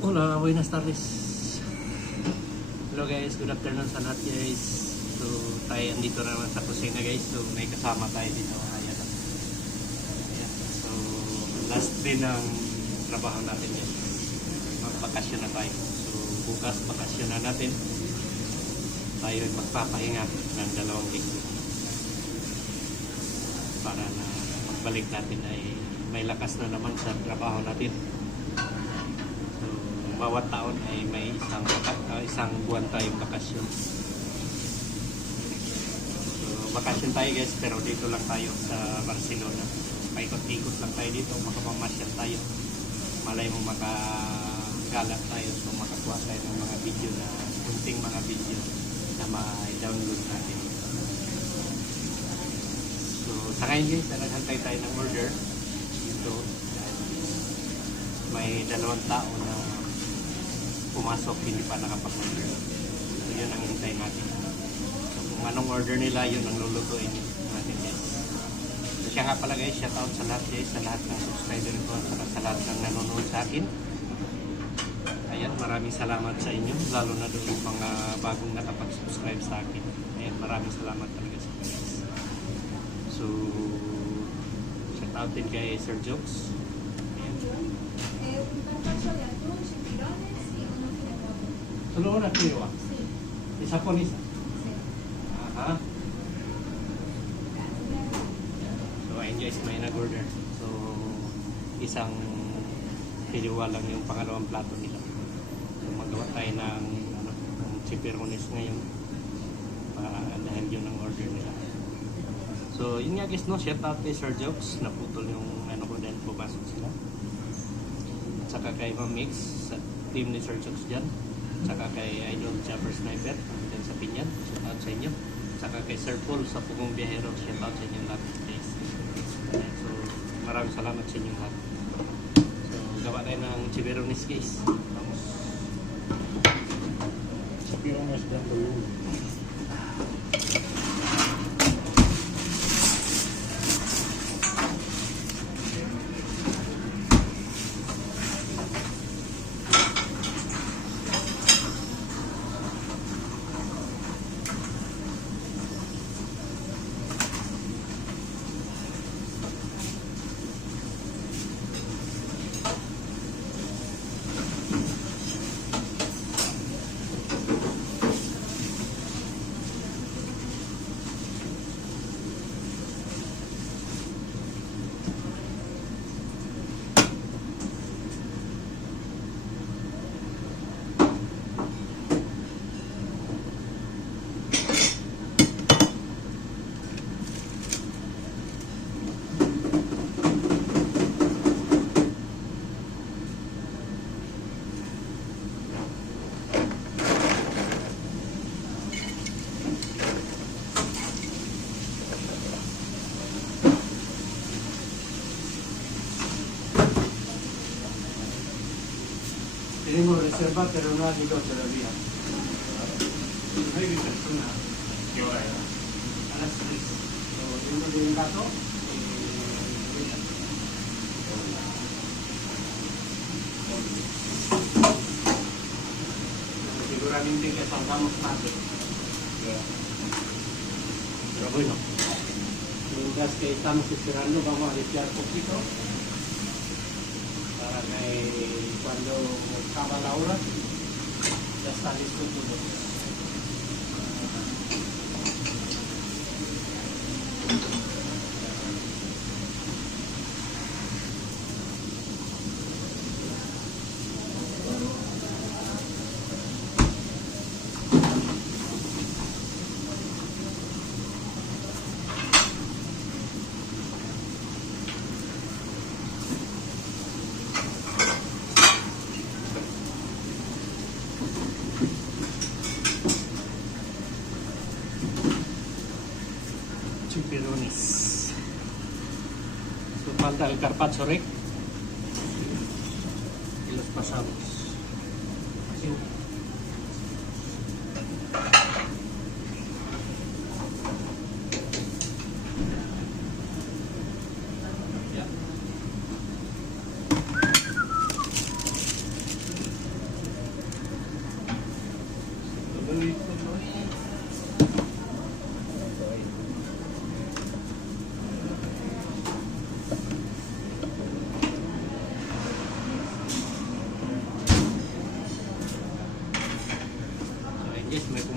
Hola, buenas tardes. Hello guys, good afternoon sa lahat guys. So tayo andito na naman sa kusina guys. So may kasama tayo dito. Ayan. Ayan. So last day ng trabaho natin guys. Magbakasyon na tayo. So bukas bakasyon na natin. Tayo ay magpapahinga ng 2 linggo. Para na pagbalik natin ay may lakas na naman sa trabaho natin. Bawat taon ay may isang buwan tayong bakasyon. So, bakasyon tayo guys, pero dito lang tayo sa Barcelona. Paikot-ikot lang tayo dito, makapamasyal tayo. Malay mo makagala tayo, so makakuha tayo ng mga video na, kunting mga video na ma-download natin. So, sa ngayon guys, naghantay tayo ng order dito. May 2 tao na pumasok, hindi pa nakapag-order. So yun ang hintay natin. So kung anong order nila, yun ang lulutuin natin guys. So siya nga pala guys, shout out sa lahat guys, sa lahat ng subscriber ko, sa lahat ng nanonood sa akin. Ayan, maraming salamat sa inyo, lalo na doon yung mga bagong nakapag-subscribe sa akin. Ayan, maraming salamat talaga sa guys. So shout out din kay Sir Jokes. Solo una kilo ah? Sí. ¿Es japonesa? Sí. Aha. So ayun guys, may nag-order. So isang kiliwa lang yung pangalawang plato nila. So magawa tayo ng chipirones ngayon. Dahil yun ang order nila. So yun nga guys, no, shout out kay Sir Jokes. Naputol yung ko dahil pumasok sila. At saka kay Ma'am Mix sa team ni Sir Jokes dyan. Saka kay Idol Jumper Sniper dyan sa Pinyan, shout out sa inyo. Saka kay Sir Paul sa Pugong Biyahero, shout out sa inyo lahat guys. So maraming salamat sa inyo lahat. So gawa tayo ng chipirones guys. Vamos. Chipirones dan dulu. Tenemos reserva, pero no ha llegado todavía. No hay persona. ¿Qué hora era? A las 3. Uno de un gato. Seguramente que salgamos tarde. Pero bueno, mientras que estamos esperando, vamos a limpiar poquito. Para que cuando acaba la hora ya está listo todo. Chipirones. So, falta el carpaccio rec y los pasados. Así. Ya.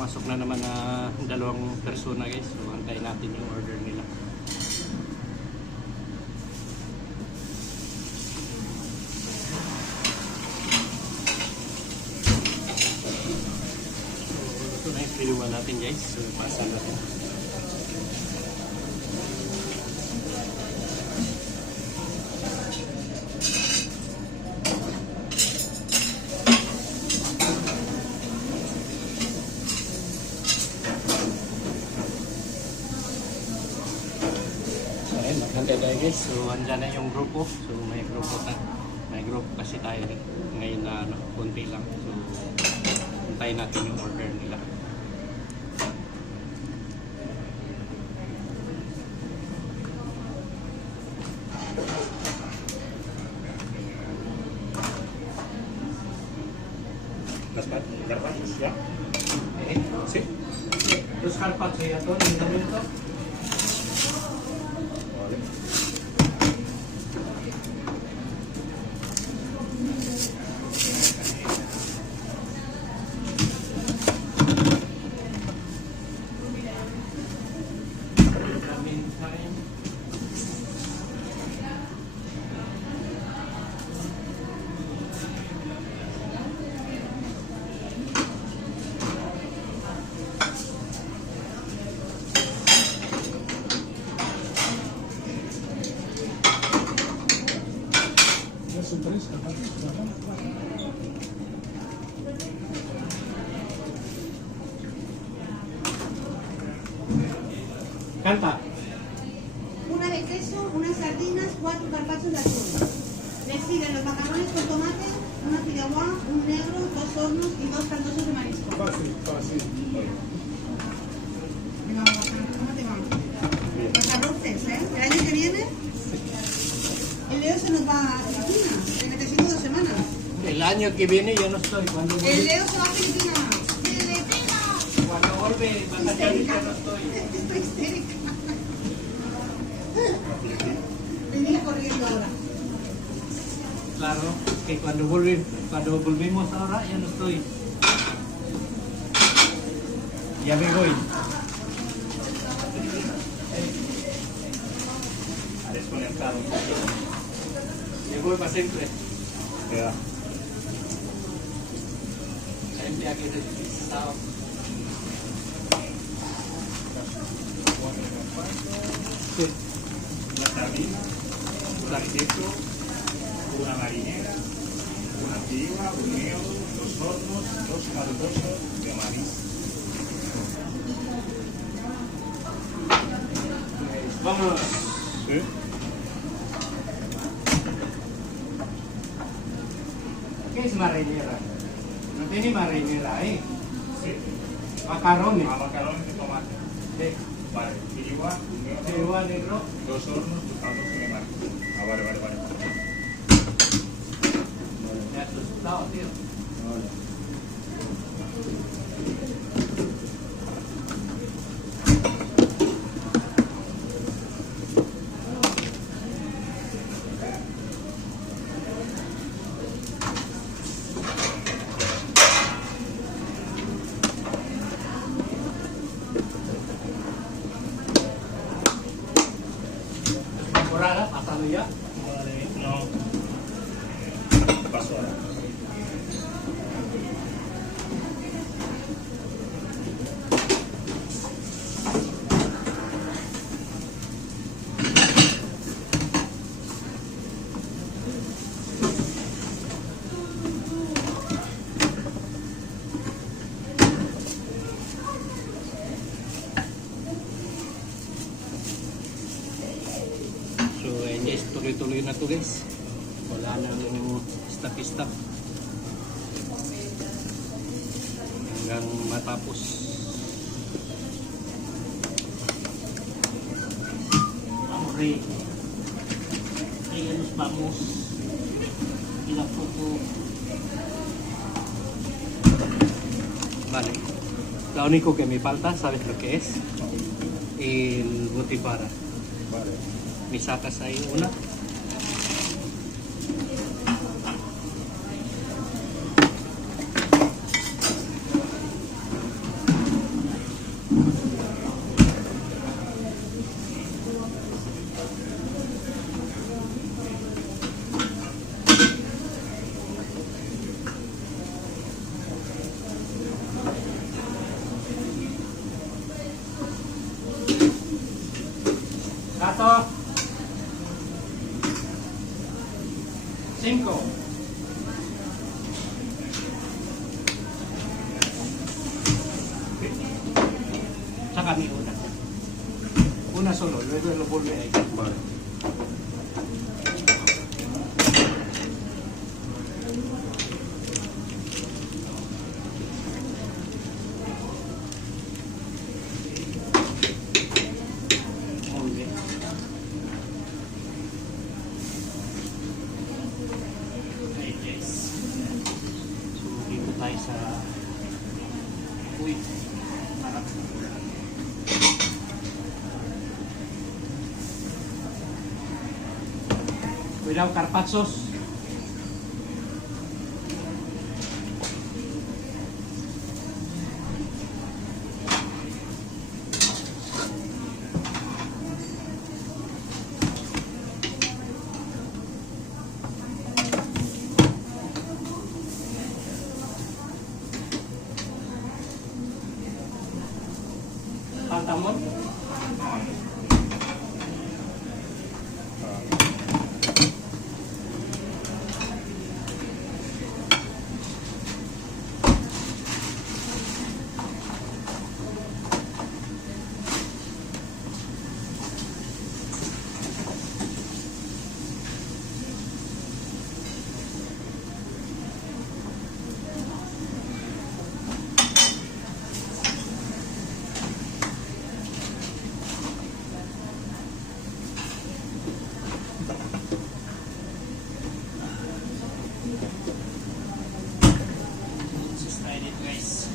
pumasok na naman na 2 persona guys. So antayin natin yung order nila. So ito na yung pinuha natin guys. So pasa natin. Hantay tayo guys. So andyan na yung grupo. So may grupo kasi tayo ngayon na ano, konti lang. So hintayin natin yung order nila. Las garbanzos, ¿ya? Sí. Terus carpaccio ya to, yung namin to. Vale. Son 3, Canta. Una de queso, unas sardinas, 4 carpachos de atún. Le siguen los macarrones con tomate, una fideuá, un negro, 2 hornos y 2 caldosos de marisco. Fácil, fácil. Venga, vamos, ¿cómo te vamos? Los arroces, ¿eh? El año que viene, el Leo se nos va a Filipinas, que necesito 2 semanas. El año que viene yo no estoy. Cuando El vuelve, Leo se va a Filipinas. ¡Filipinas! cuando vuelve vacaciones yo no estoy. Estoy histérica. Venía corriendo ahora. Claro, que cuando volvimos ahora ya no estoy. Ya me voy. Desconectado. Me voy para siempre. Ya. Siempre aquí despistado. Sí. Una sardina, un arqueto, una marinera, una figua, un negro, 2 hornos, 2 caldosos de maíz. Vamos. ¿Sí? ¿Qué es marinera? No tiene marinera, ¿eh? Sí. Macarrones. Macarrones de tomate. Sí. Vale. Figua, un negro, Fideuá negro. 2 hornos, 2 caldosos de maíz. Ah, vale. Me he asustado, tío. Temporada, pasado ya. Vale. No. Paso ahora. So, guys, tuloy-tuloy na to guys. Wala nang stop-stop. Hanggang matapos. Amre. Ayan, nos vamos. Ilang poco. Vale. Lo único que me falta, ¿sabes lo que es? El botipara. Vale. Me sacas ahí una. kami una. Una solo, luego lo vuelve ahí. Vale. Muy bien. Okay guys. So dito tayo sa uy. Harap. Without carpaccios. Pantamon. Just try it guys.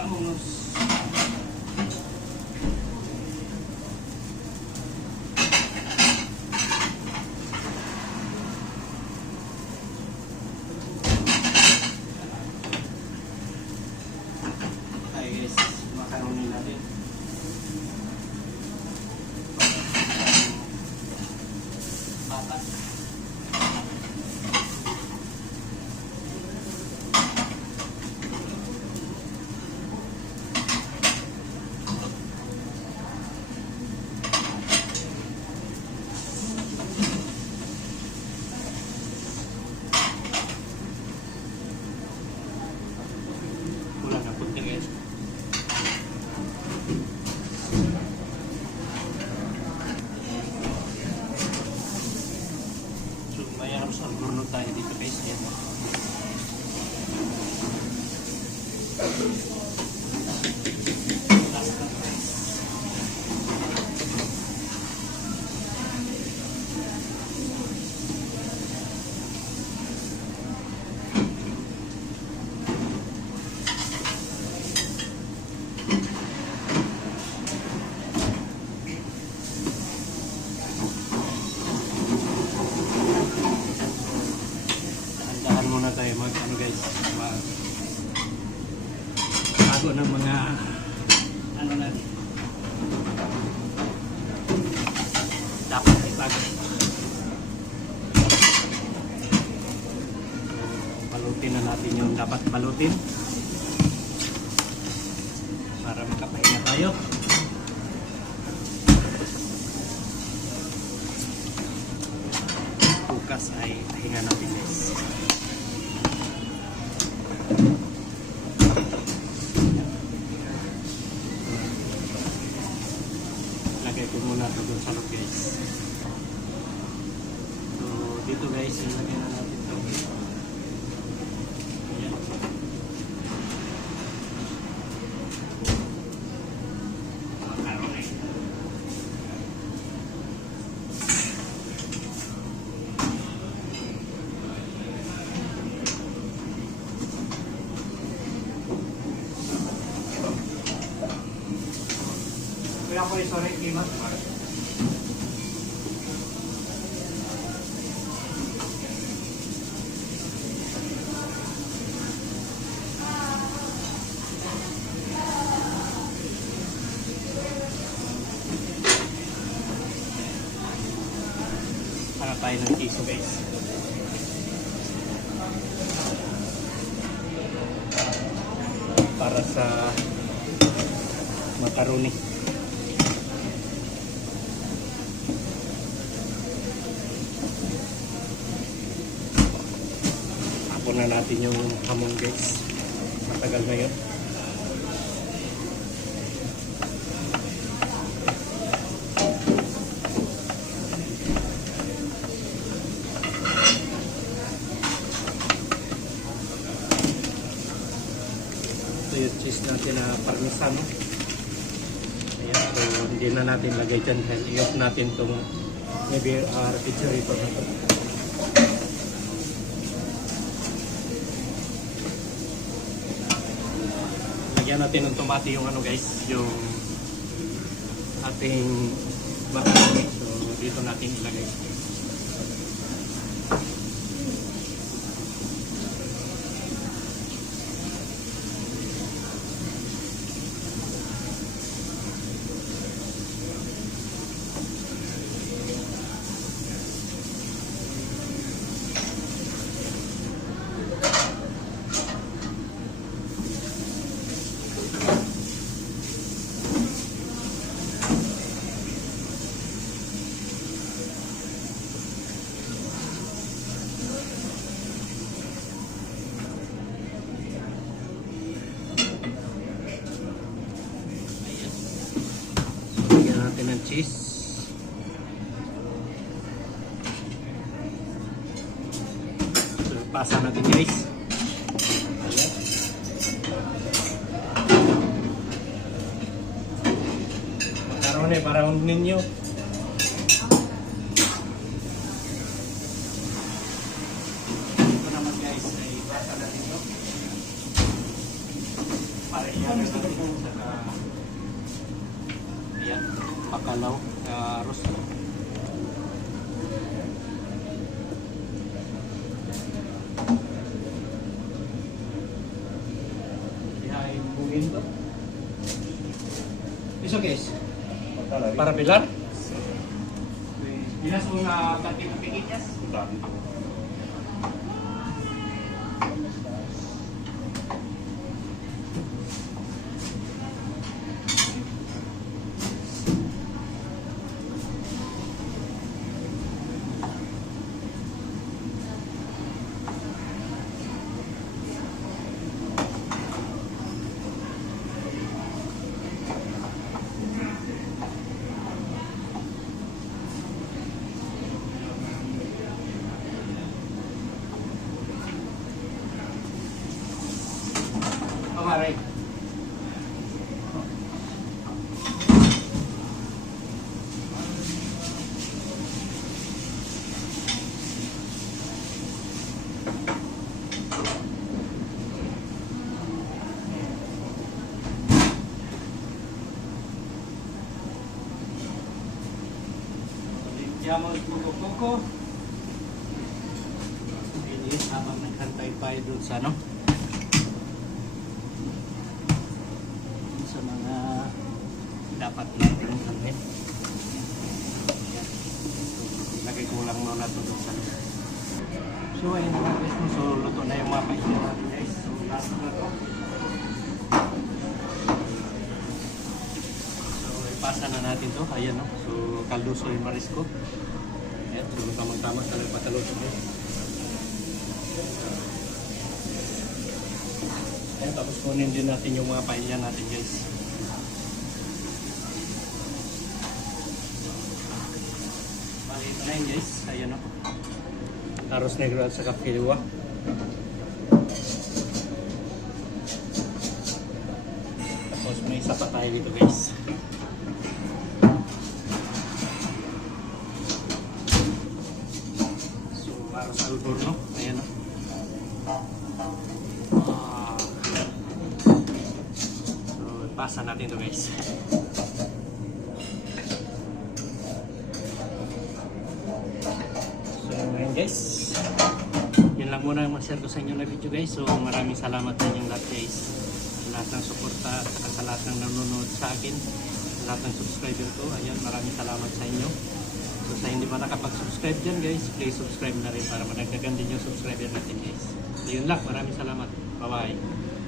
Vámonos. Ay guys, makaronin natin. Papat. Wala na punta guys. So may harus ang gulong tayo dito guys. Yan. Last na guys. Dahan muna tayo mag ano guys, mag bago ng mga ano natin. Dapat ay bago. balutin para makapahinga tayo. Bukas ay pahinga natin guys. Lagay ko muna ito doon sa loob guys. So dito guys, ilagay na natin ito. Ayan. Macaroni. Kaya ko sorry, Kima. Para tayo ng kiso guys. Para sa macaroni. Tapon na natin yung hamon guys. Matagal na yun. Ito yung cheese natin na parmesan. Ayan, so hindi na natin lagay dyan. I-off natin itong maybe refrigerator na ito. Lagyan natin ng tomate yung ano guys, yung ating macaroni. So dito natin ilagay. Lagyan natin ng cheese. So, pasa natin guys. Ayan. Macaroni para ninyo. Ito naman guys ay pasa natin ito. Para iyan natin sa ayan, makalaw, arroz. Ihain bungin to. Eso qué es? Para pelar. ¿Tienes una cantidad pequeñas? Alright. Limpiamos poco-poco. Linis habang naghantay tayo dun sa ano. Sa mga dapat natin gawin. Lagay ko lang muna ito doon sa loob. So ayun na guys, so luto na yung mga pahinga natin guys. So last na to. So, ipasa na natin to. Ayan, no? So, kalduso yung marisco. Ayan, so, tamang-tama sa nagpataluso guys. Ayan, tapos kunin din natin yung mga paella natin guys. Bali, ito na yun guys. Ayan, no? Arroz negro at saka filiwa. Tapos may isa pa tayo dito guys. So, arroz al horno. Ayan, no? So, pasa natin ito guys. So, ngayon guys. Yun lang muna ang mag-share ko sa inyo na video guys. So, maraming salamat sa inyong lahat guys. Sa lahat ng suporta at saka sa lahat ng nanonood sa akin. Sa lahat ng subscriber ko. Ayan, maraming salamat sa inyo. So, sa hindi pa nakapag-subscribe dyan guys, please subscribe na rin para madagdagan din yung subscriber natin guys. So, yun lang. Maraming salamat. Bye-bye.